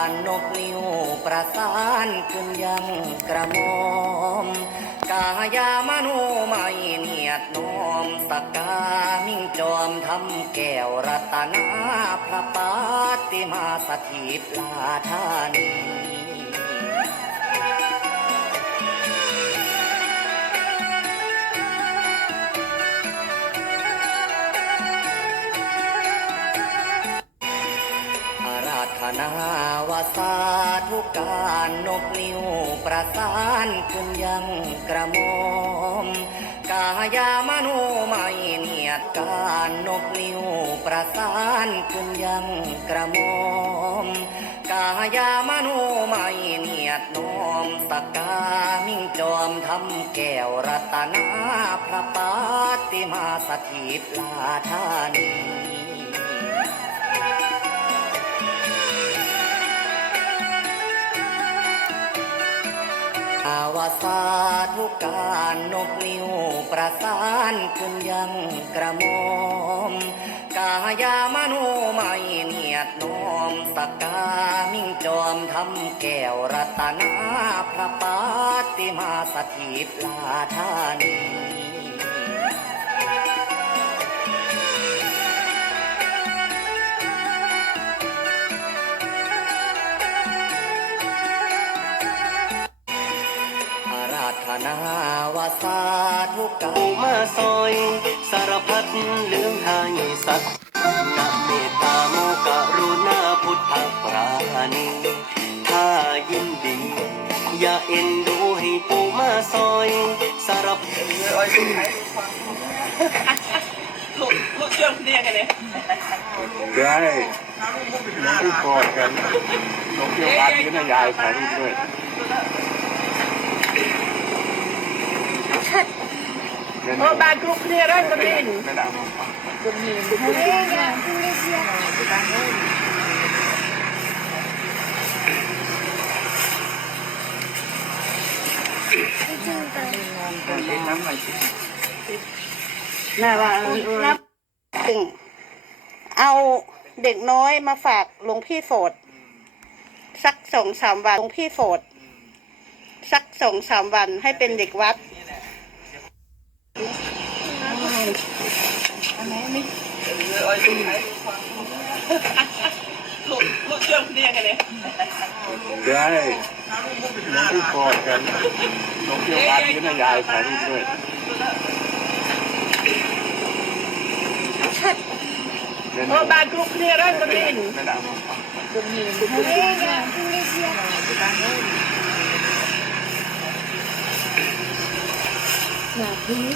านนกนิ้วประสานขึ้นยังกระมอม กายามโนไม่เนียดน้อมสกกามิ่งจอมทำแก้วรัตนาพระปาติมาสถิตลาธานี นาวาสาธุการนกนิ้วประสานขึ้นยังกระมมกายามโนไม่เนียดการนกนิ้วประสานขึ้นยังกระมมกายามโนไม่เนียดน้อมสกกามิ่งจอมทำแก้วรัตนาพระปาติมาสถิตลาธานี สาธุการนกนิ้วประสานขึ้นยังกระหมอม กายามโนไม่เนียดน้อมสกกามิ่งจอมทำแก้วรัตนาพระปาติมาสถิตลาธานี ธนาวาสาธุการรมมาซอย สารพัดเรื่องให้สัตว์นักเมตตาโมกรุณาพุทธปราณีถ้ายินดี อย่าเอ็นดูให้ปูมาซอย สารพัดลูกลูกเชื่อมเรียกกันเลยได้น้องที่กอดกันน้องเที่ยวพักนี้นะยายถ่ายรูปด้วย เงินโอ้านกรุกเรียร่างกันดินไม่ดังน่าว่านับถึงเอาเด็กน้อยมาฝากหลวงพี่โสด สักสองสามวันหลวงพี่โสด สักสองสามวันให้เป็นเด็กวัด ลูกลูกเชื่อมเรียกกันเลยได้น้องที่กอดกันน้องเที่ยวพักนี้นะยายถ่ายรูปด้วยเงินโอ้บานกรุกเรียร่างกันดินไม่ดัง Nah, ini